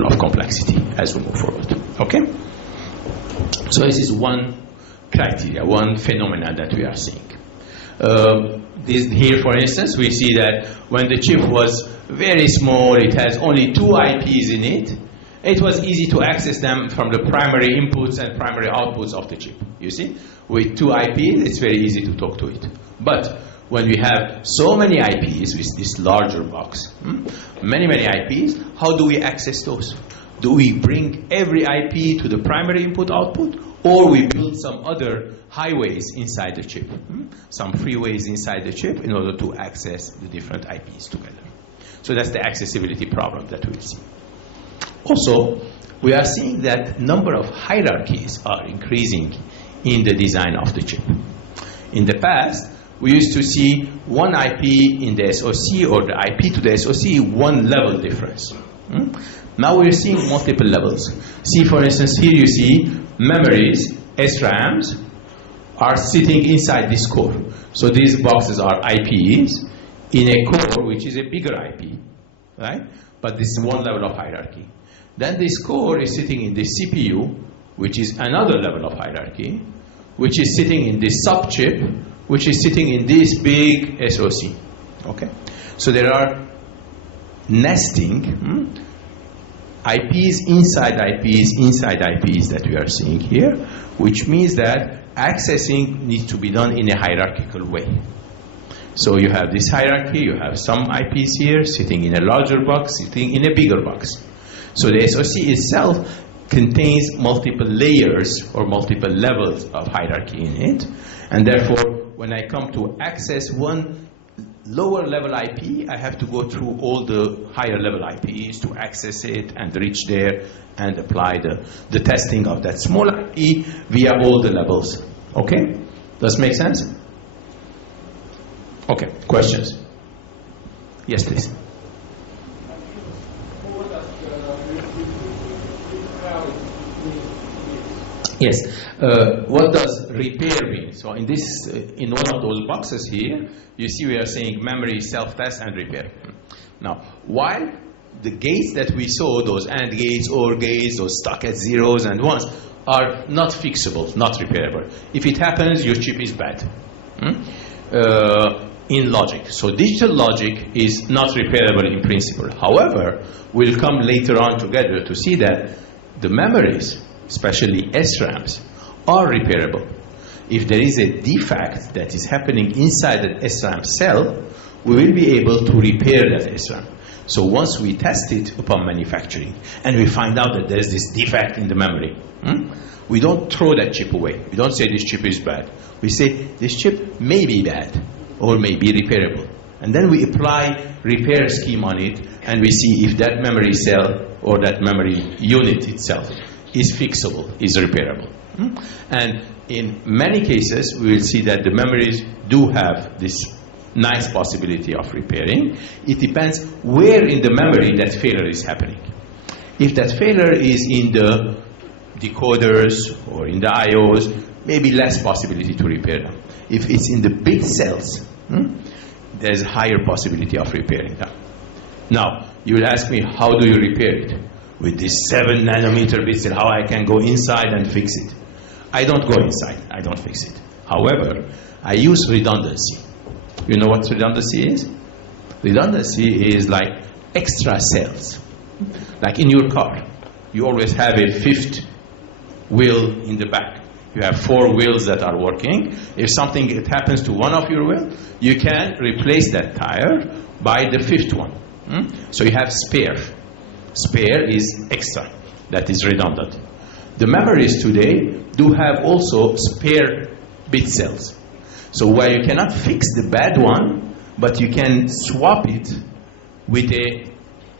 level of complexity as we move forward. Okay? So this is one criteria, one phenomenon that we are seeing. Here, for instance, we see that when the chip was very small, it has only 2 IPs in it, it was easy to access them from the primary inputs and primary outputs of the chip. You see? With 2 IPs, it's very easy to talk to it. But when we have so many IPs with this larger box, many IPs, how do we access those? Do we bring every IP to the primary input-output, or we build some other highways inside the chip, some freeways inside the chip in order to access the different IPs together? So that's the accessibility problem that we see. Also, we are seeing that number of hierarchies are increasing in the design of the chip. In the past, we used to see one IP in the SoC or the IP to the SoC, one level difference. Now we're seeing multiple levels. See, for instance, here you see memories, SRAMs, are sitting inside this core. So these boxes are IPs in a core which is a bigger IP, right? But this is one level of hierarchy. Then this core is sitting in the CPU, which is another level of hierarchy, which is sitting in this sub-chip, which is sitting in this big SoC. Okay? So there are nesting IPs inside IPs inside IPs that we are seeing here, which means that accessing needs to be done in a hierarchical way. So you have this hierarchy, you have some IPs here sitting in a larger box, sitting in a bigger box. So the SoC itself contains multiple layers or multiple levels of hierarchy in it, and therefore when I come to access one lower level IP, I have to go through all the higher level IPs to access it and reach there and apply the testing of that small IP via all the levels. Okay? Does it make sense? Okay, questions? Yes, please. Yes. What does repair mean? So in this, in one of those boxes here, you see we are saying memory, self-test, and repair. Now, while the gates that we saw, those AND gates, OR gates, those stuck at zeros and ones, are not fixable, not repairable. If it happens, your chip is bad. In logic. So digital logic is not repairable in principle. However, we'll come later on together to see that the memories, especially SRAMs, are repairable. If there is a defect that is happening inside that SRAM cell, we will be able to repair that SRAM. So once we test it upon manufacturing and we find out that there's this defect in the memory, we don't throw that chip away. We don't say this chip is bad. We say this chip may be bad or may be repairable. And then we apply repair scheme on it and we see if that memory cell or that memory unit itself is fixable, is repairable. And in many cases, we will see that the memories do have this nice possibility of repairing. It depends where in the memory that failure is happening. If that failure is in the decoders or in the IOs, maybe less possibility to repair them. If it's in the bit cells, there's a higher possibility of repairing them. Now, you will ask me, how do you repair it? With this 7 nanometer bit cell, how I can go inside and fix it? I don't go inside, I don't fix it. However, I use redundancy. You know what redundancy is? Redundancy is like extra cells. Like in your car, you always have a 5th wheel in the back. You have 4 wheels that are working. If something happens to one of your wheels, you can replace that tire by the 5th one. So you have spare. Spare is extra, that is redundant. The memories today do have also spare bit cells. So where you cannot fix the bad one, but you can swap it with a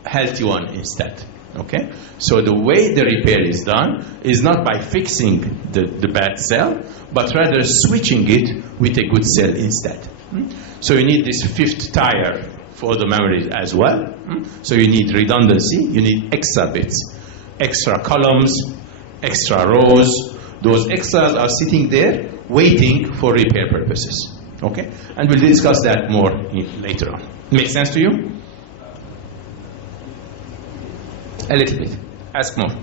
healthy one instead. Okay? So the way the repair is done is not by fixing the bad cell, but rather switching it with a good cell instead. So you need this 5th tire for the memories as well. So you need redundancy, you need extra bits, extra columns, extra rows. Those extras are sitting there waiting for repair purposes. Okay? And we'll discuss that more later on. Make sense to you? A little bit. Ask more. So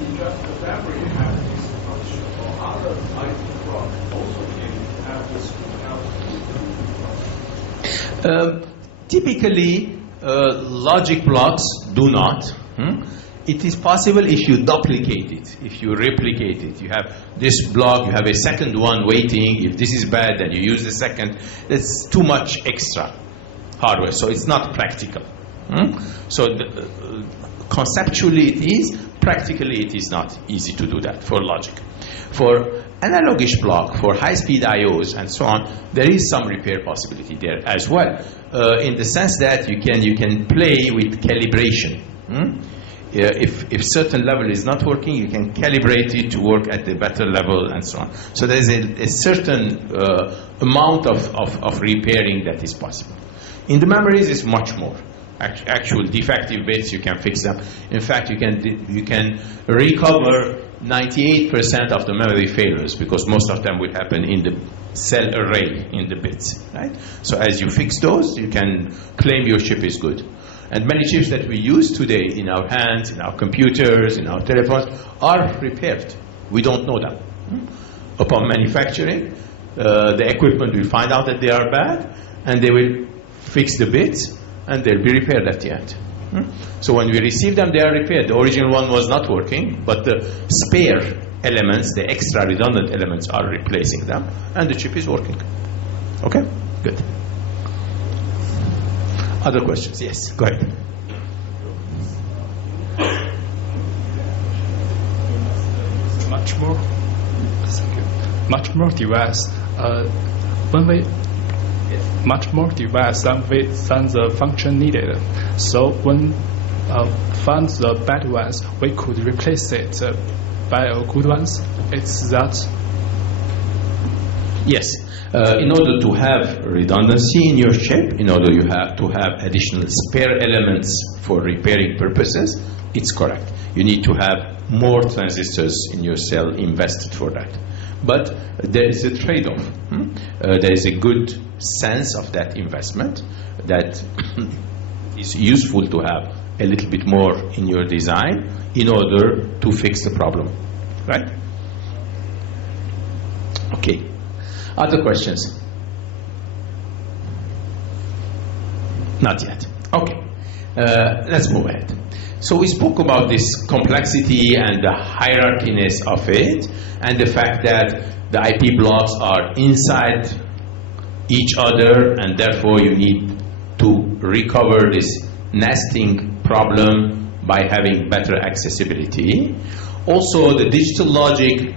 in just the memory have this function, or other IP block also can have this functionality? Typically, logic blocks do not. It is possible if you duplicate it, if you replicate it. You have this block, you have a second one waiting. If this is bad, then you use the second. It's too much extra hardware, so it's not practical. So conceptually it is, practically it is not easy to do that for logic. For analogish block, for high-speed I/Os and so on, there is some repair possibility there as well, in the sense that you can play with calibration. If certain level is not working, you can calibrate it to work at the better level and so on. So there is a certain amount of repairing that is possible. In the memories, it's much more. Actual defective bits, you can fix them. In fact, you can recover 98% of the memory failures, because most of them will happen in the cell array in the bits, right? So as you fix those, you can claim your chip is good. And many chips that we use today in our hands, in our computers, in our telephones, are repaired. We don't know them. Upon manufacturing, the equipment will find out that they are bad, and they will fix the bits, and they'll be repaired at the end. So when we receive them, they are repaired. The original one was not working, but the spare elements, the extra redundant elements, are replacing them, and the chip is working. Okay? Good. Other questions? Yes, go ahead. Much more device. Much more device than the function needed. So when find the bad ones, we could replace it by a good ones. It's that. Yes. In order to have redundancy in your chip, in order you have to have additional spare elements for repairing purposes, it's correct. You need to have more transistors in your cell invested for that. But there is a trade-off. There is a good sense of that investment that is useful to have a little bit more in your design in order to fix the problem. Right? Okay. Other questions? Not yet. Okay. Let's move ahead. So we spoke about this complexity and the hierarchiness of it, and the fact that the IP blocks are inside each other, and therefore you need to recover this nesting problem by having better accessibility. Also, the digital logic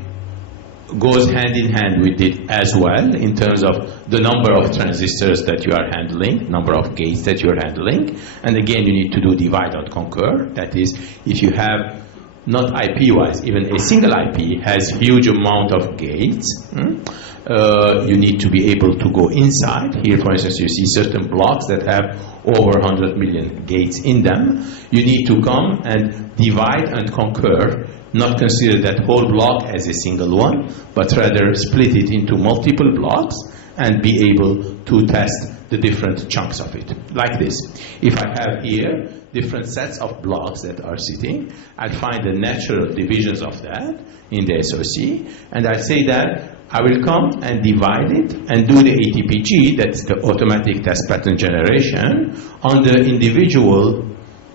goes hand in hand with it as well, in terms of the number of transistors that you are handling, number of gates that you are handling. And again, you need to do divide and conquer. That is, if you have, not IP-wise, even a single IP has huge amount of gates, you need to be able to go inside. Here, for instance, you see certain blocks that have over 100 million gates in them. You need to come and divide and conquer, not consider that whole block as a single one, but rather split it into multiple blocks and be able to test the different chunks of it. Like this. If I have here different sets of blocks that are sitting, I'll find the natural divisions of that in the SoC, and I'll say that I will come and divide it and do the ATPG, that's the automatic test pattern generation, on the individual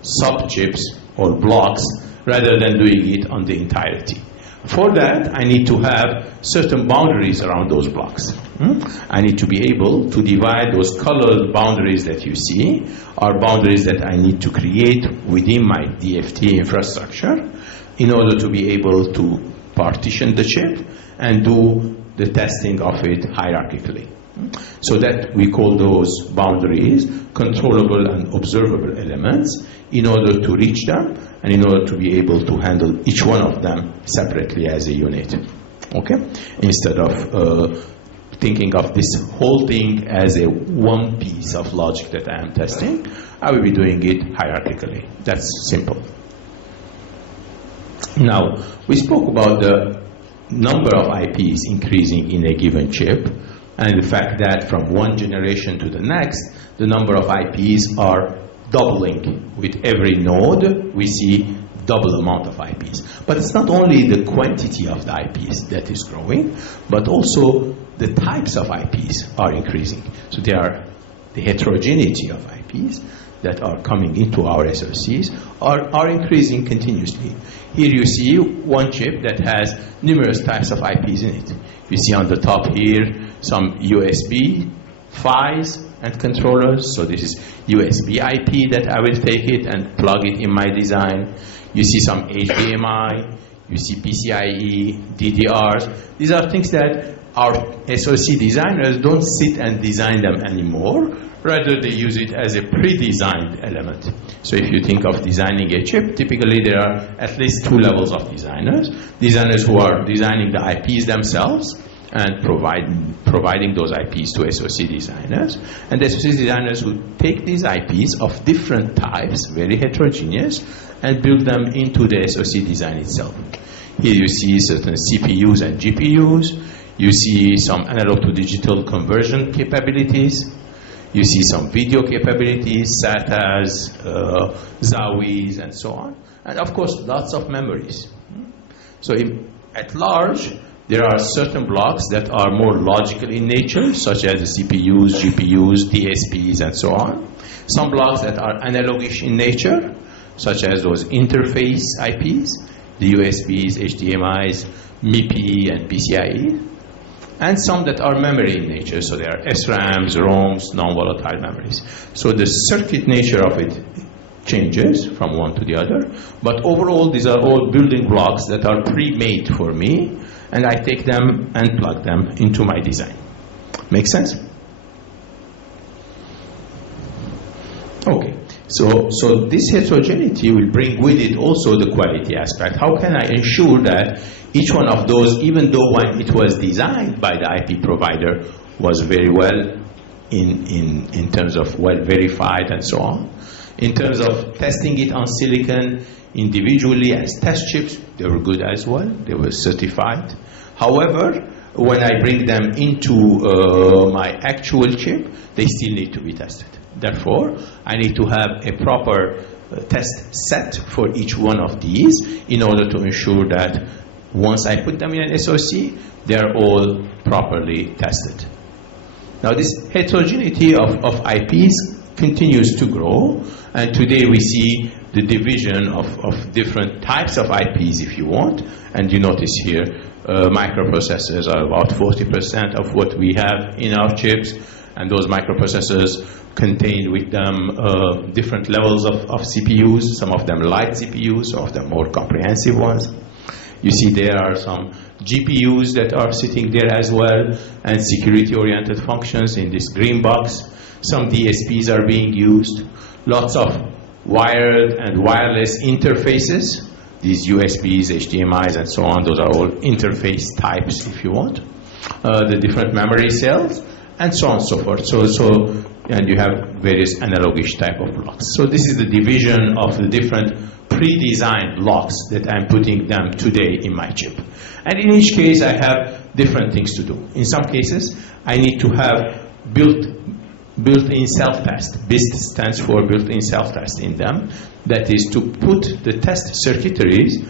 subchips or blocks, rather than doing it on the entirety. For that, I need to have certain boundaries around those blocks. I need to be able to divide those colored boundaries that you see, are boundaries that I need to create within my DFT infrastructure in order to be able to partition the chip and do the testing of it hierarchically. So that we call those boundaries controllable and observable elements in order to reach them and in order to be able to handle each one of them separately as a unit. Okay? Instead of thinking of this whole thing as a one piece of logic that I am testing, I will be doing it hierarchically. That's simple. Now, we spoke about the number of IPs increasing in a given chip, and the fact that from one generation to the next, the number of IPs are doubling. With every node, we see double amount of IPs. But it's not only the quantity of the IPs that is growing, but also the types of IPs are increasing. So they are the heterogeneity of IPs that are coming into our SoCs are increasing continuously. Here you see one chip that has numerous types of IPs in it. You see on the top here some USB, PHYs, and controllers. So this is USB IP that I will take it and plug it in my design. You see some HDMI, you see PCIe, DDRs. These are things that our SoC designers don't sit and design them anymore. Rather, they use it as a pre-designed element. So if you think of designing a chip, typically there are at least two levels of designers. Designers who are designing the IPs themselves and providing those IPs to SoC designers. And the SoC designers who take these IPs of different types, very heterogeneous, and build them into the SoC design itself. Here you see certain CPUs and GPUs. You see some analog to digital conversion capabilities. You see some video capabilities, SATAs, ZAWIs, and so on. And of course, lots of memories. So at large, there are certain blocks that are more logical in nature, such as the CPUs, GPUs, DSPs, and so on. Some blocks that are analogish in nature, such as those interface IPs, the USBs, HDMIs, MIPI, and PCIe. And some that are memory in nature, so they are SRAMs, ROMs, non-volatile memories. So the circuit nature of it changes from one to the other, but overall these are all building blocks that are pre-made for me, and I take them and plug them into my design. Make sense? Okay, so this heterogeneity will bring with it also the quality aspect. How can I ensure that each one of those, even though when it was designed by the IP provider, was very well in terms of well verified and so on. In terms of testing it on silicon individually as test chips, they were good as well. They were certified. However, when I bring them into my actual chip, they still need to be tested. Therefore, I need to have a proper test set for each one of these in order to ensure that once I put them in an SoC, they are all properly tested. Now, this heterogeneity of IPs continues to grow, and today we see the division of different types of IPs, if you want. And you notice here, microprocessors are about 40% of what we have in our chips, and those microprocessors contain with them different levels of CPUs, some of them light CPUs, some of them more comprehensive ones. You see there are some GPUs that are sitting there as well, and security-oriented functions in this green box. Some DSPs are being used. Lots of wired and wireless interfaces. These USBs, HDMIs, and so on, those are all interface types, if you want. The different memory cells, and so on and so forth. And you have various analogish type of blocks. So this is the division of the different pre-designed blocks that I'm putting them today in my chip. And in each case, I have different things to do. In some cases, I need to have built-in self-test. BIST stands for built-in self-test in them. That is to put the test circuitries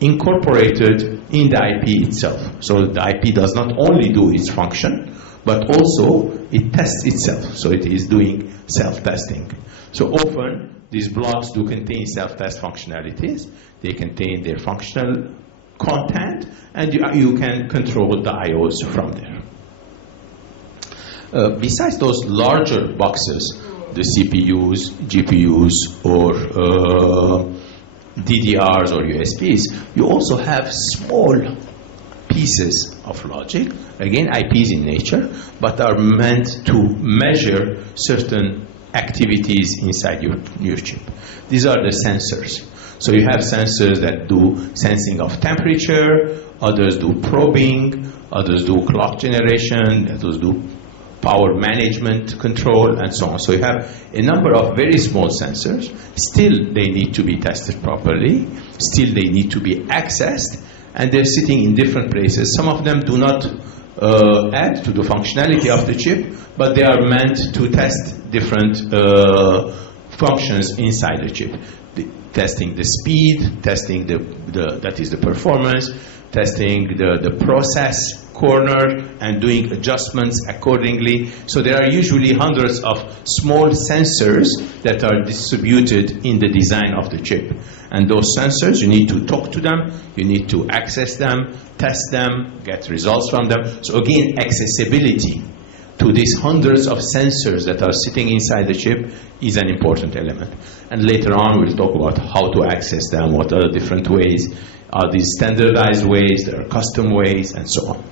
incorporated in the IP itself. So the IP does not only do its function, but also it tests itself. So it is doing self-testing. So often, these blocks do contain self-test functionalities. They contain their functional content, and you can control the IOs from there. Besides those larger boxes, the CPUs, GPUs, or DDRs or USBs, you also have small pieces of logic, again IPs in nature, but are meant to measure certain activities inside your chip. These are the sensors. So you have sensors that do sensing of temperature, others do probing, others do clock generation, others do power management control, and so on. So you have a number of very small sensors. Still, they need to be tested properly. Still, they need to be accessed, and they're sitting in different places. Some of them do not add to the functionality of the chip, but they are meant to test different functions inside the chip. Testing the speed, testing that is the performance, testing the process corner, and doing adjustments accordingly. So there are usually hundreds of small sensors that are distributed in the design of the chip. And those sensors, you need to talk to them, you need to access them, test them, get results from them. So again, accessibility to these hundreds of sensors that are sitting inside the chip is an important element. And later on, we'll talk about how to access them, what are the different ways. Are these standardized ways, there are custom ways, and so on.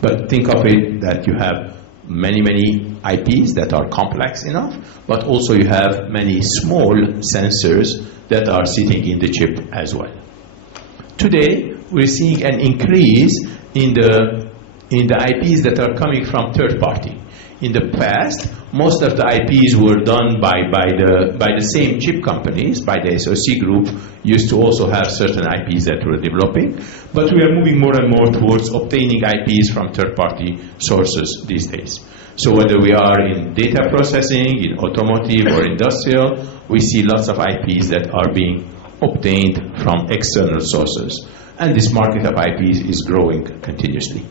But think of it that you have many, many IPs that are complex enough, but also you have many small sensors that are sitting in the chip as well. Today, we're seeing an increase in the IPs that are coming from third party. In the past, most of the IPs were done by the same chip companies, by the SoC group, used to also have certain IPs that were developing. But we are moving more and more towards obtaining IPs from third-party sources these days. So whether we are in data processing, in automotive or industrial, we see lots of IPs that are being obtained from external sources. And this market of IPs is growing continuously.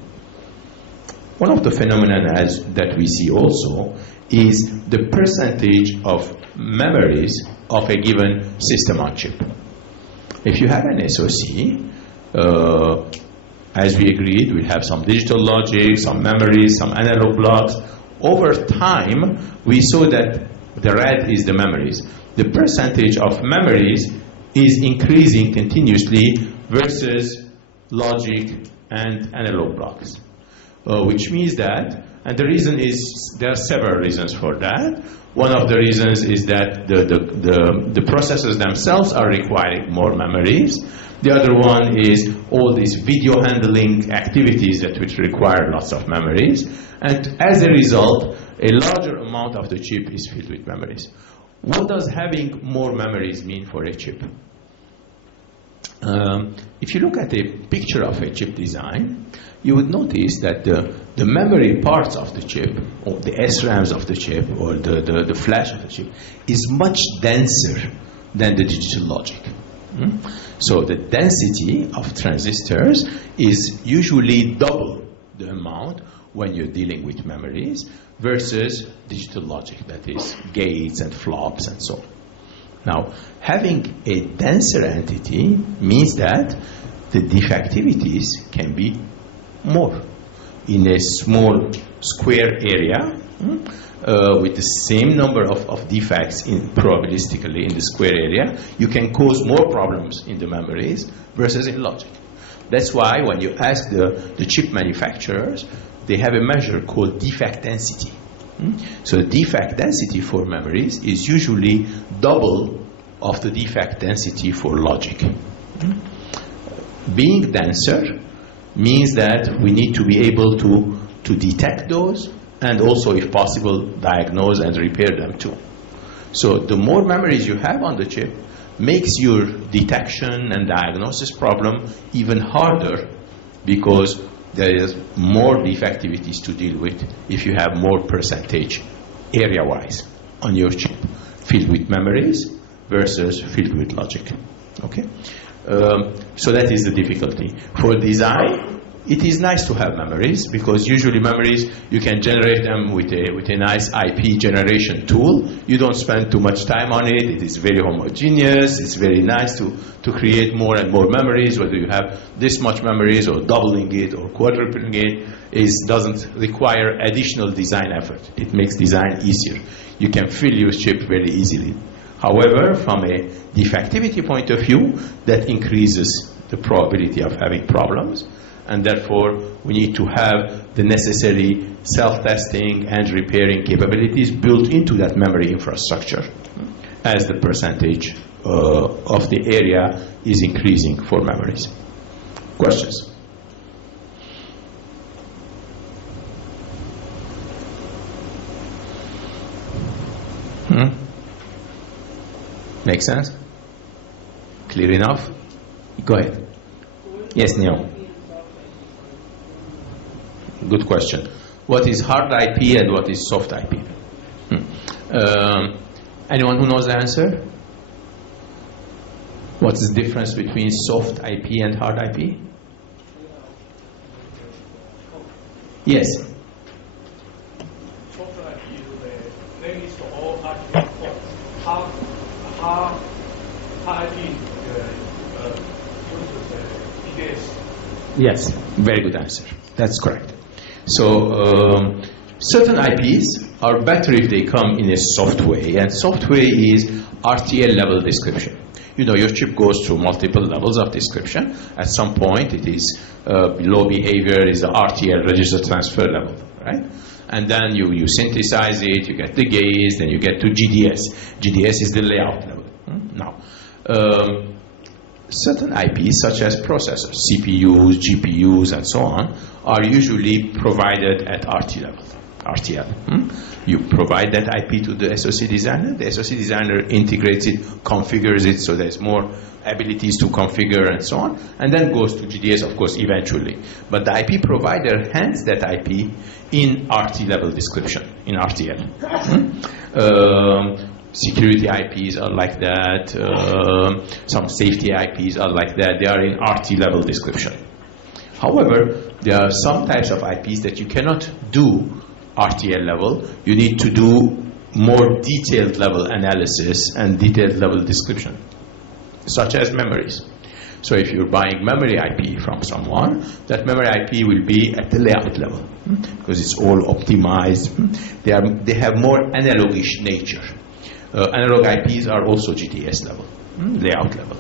One of the phenomena that we see also is the percentage of memories of a given system on chip. If you have an SoC, as we agreed, we have some digital logic, some memories, some analog blocks. Over time, we saw that the red is the memories. The percentage of memories is increasing continuously versus logic and analog blocks. Which means that, and the reason is, there are several reasons for that. One of the reasons is that the processors themselves are requiring more memories. The other one is all these video handling activities that which require lots of memories. And as a result, a larger amount of the chip is filled with memories. What does having more memories mean for a chip? If you look at a picture of a chip design, you would notice that the memory parts of the chip, or the SRAMs of the chip, or the flash of the chip, is much denser than the digital logic. So the density of transistors is usually double the amount when you're dealing with memories versus digital logic, that is gates and flops and so on. Now, having a denser entity means that the defectivities can be more. In a small square area, with the same number of defects probabilistically in the square area, you can cause more problems in the memories versus in logic. That's why when you ask the chip manufacturers, they have a measure called defect density. So the defect density for memories is usually double of the defect density for logic. Being denser means that we need to be able to detect those and also, if possible, diagnose and repair them too. So the more memories you have on the chip makes your detection and diagnosis problem even harder, because there is more defectivities to deal with if you have more percentage area-wise on your chip filled with memories versus filled with logic. Okay? So that is the difficulty. For design, it is nice to have memories, because usually memories, you can generate them with a nice IP generation tool. You don't spend too much time on it. It is very homogeneous. It's very nice to create more and more memories, whether you have this much memories or doubling it or quadrupling it. Doesn't require additional design effort. It makes design easier. You can fill your chip very easily. However, from a defectivity point of view, that increases the probability of having problems. And therefore, we need to have the necessary self-testing and repairing capabilities built into that memory infrastructure as the percentage of the area is increasing for memories. Questions? Make sense? Clear enough? Go ahead. Yes, Neil. Good question. What is hard IP and what is soft IP? Anyone who knows the answer? What's the difference between soft IP and hard IP? Yes. Soft IP is the name is all IP code. Hard IP uses PDS. Yes, very good answer. That's correct. So certain IPs are better if they come in a soft way, and soft way is RTL level description. You know, your chip goes through multiple levels of description. At some point, it is below behavior is the RTL, register transfer level, right? And then you synthesize it, you get the gaze, then you get to GDS. GDS is the layout level. Now, certain IPs, such as processors, CPUs, GPUs, and so on, are usually provided at RTL. You provide that IP to the SoC designer. The SoC designer integrates it, configures it, so there's more abilities to configure and so on, and then goes to GDS, of course, eventually. But the IP provider hands that IP in RT level description, in RTL. Security IPs are like that. Some safety IPs are like that. They are in RT level description. However, there are some types of IPs that you cannot do RTL level. You need to do more detailed level analysis and detailed level description, such as memories. So if you're buying memory IP from someone, that memory IP will be at the layout level because it's all optimized. They have more analogish nature. Analog IPs are also GDS level, layout level.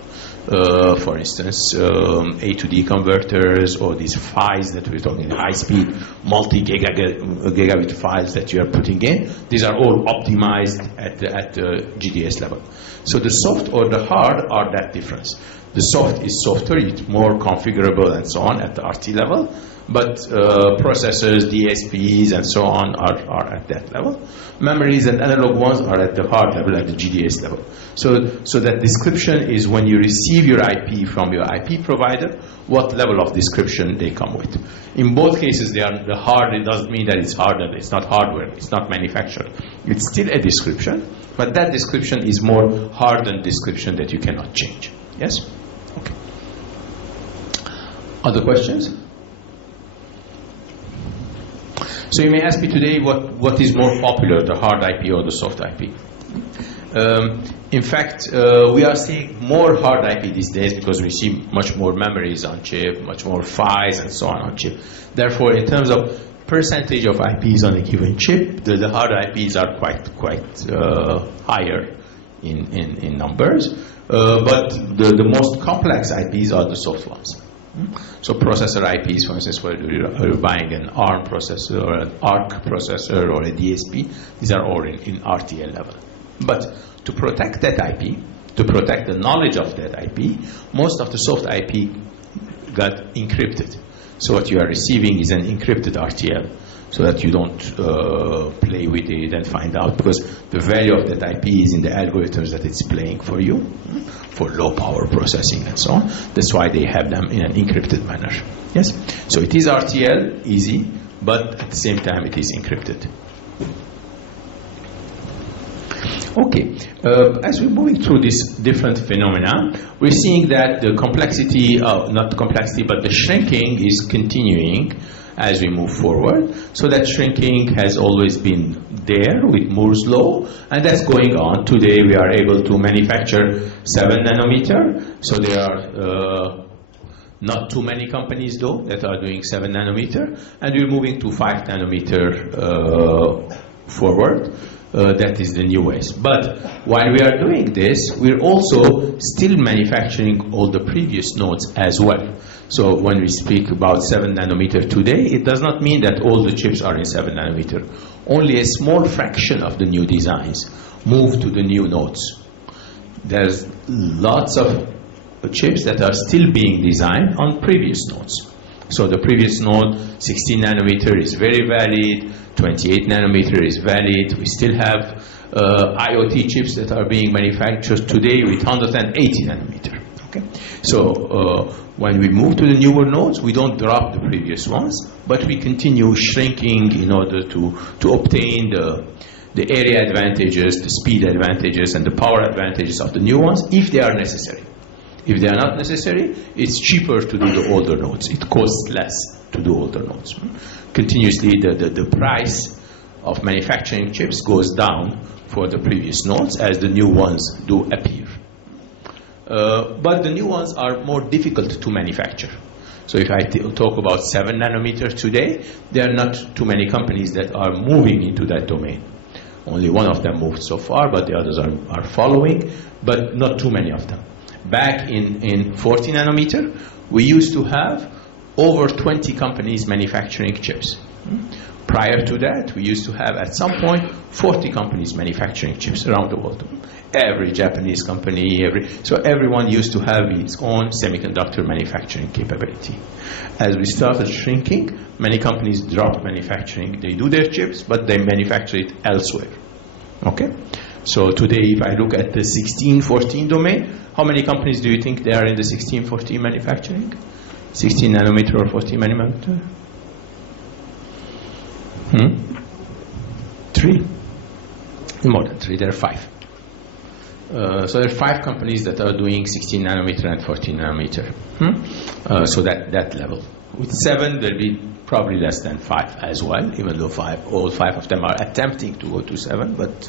For instance, A to D converters, or these files that we're talking, high-speed, multi-gigabit files that you are putting in, these are all optimized at the GDS level. So the soft or the hard are that difference. The soft is softer, it's more configurable and so on at the RT level, but processors, DSPs, and so on are at that level. Memories and analog ones are at the hard level, at the GDS level. So that description is when you receive your IP from your IP provider, what level of description they come with. In both cases, they are the hard. It doesn't mean that it's hardware. It's not hardware. It's not manufactured. It's still a description, but that description is more hardened description that you cannot change. Yes? Okay. Other questions? So you may ask me today what is more popular, the hard IP or the soft IP? In fact, we are seeing more hard IP these days because we see much more memories on chip, much more files and so on chip. Therefore, in terms of percentage of IPs on a given chip, the hard IPs are quite higher in numbers. But the most complex IPs are the soft ones. So processor IPs, for instance, where you're buying an ARM processor or an ARC processor or a DSP, these are all in RTL level. But to protect that IP, to protect the knowledge of that IP, most of the soft IP got encrypted. So what you are receiving is an encrypted RTL, so that you don't play with it and find out, because the value of that IP is in the algorithms that it's playing for you, for low power processing and so on. That's why they have them in an encrypted manner. Yes? So it is RTL, easy, but at the same time it is encrypted. Okay, as we're moving through this different phenomena, we're seeing that the complexity, not the complexity, but the shrinking is continuing as we move forward. So that shrinking has always been there with Moore's law, and that's going on. Today we are able to manufacture 7 nanometer, so there are not too many companies though that are doing 7 nanometer, and we're moving to 5 nanometer forward. That is the newest. But while we are doing this, we're also still manufacturing all the previous nodes as well. So when we speak about 7 nanometer today, it does not mean that all the chips are in 7 nanometer. Only a small fraction of the new designs move to the new nodes. There's lots of chips that are still being designed on previous nodes. So the previous node, 16 nanometer, is very valid. 28 nanometer is valid. We still have IoT chips that are being manufactured today with 180 nanometer. Okay? So when we move to the newer nodes, we don't drop the previous ones, but we continue shrinking in order to obtain the area advantages, the speed advantages, and the power advantages of the new ones if they are necessary. If they are not necessary, it's cheaper to do the older nodes. It costs less to do older nodes. Continuously, the price of manufacturing chips goes down for the previous nodes as the new ones do appear. But the new ones are more difficult to manufacture. So if I talk about 7 nanometers today, there are not too many companies that are moving into that domain. Only one of them moved so far, but the others are following, but not too many of them. Back in 40 nanometer, we used to have over 20 companies manufacturing chips. Prior to that, we used to have, at some point, 40 companies manufacturing chips around the world. Every Japanese company, so everyone used to have its own semiconductor manufacturing capability. As we started shrinking, many companies dropped manufacturing. They do their chips, but they manufacture it elsewhere. Okay? So today, if I look at the 16-14 domain, how many companies do you think there are in the 16-14 manufacturing? 16 nanometer or 14 nanometer? 3. More than 3, there are 5. So there are 5 companies that are doing 16 nanometer and 14 nanometer. So that level. With 7, there'll be probably less than 5 as well, even though all 5 of them are attempting to go to 7, but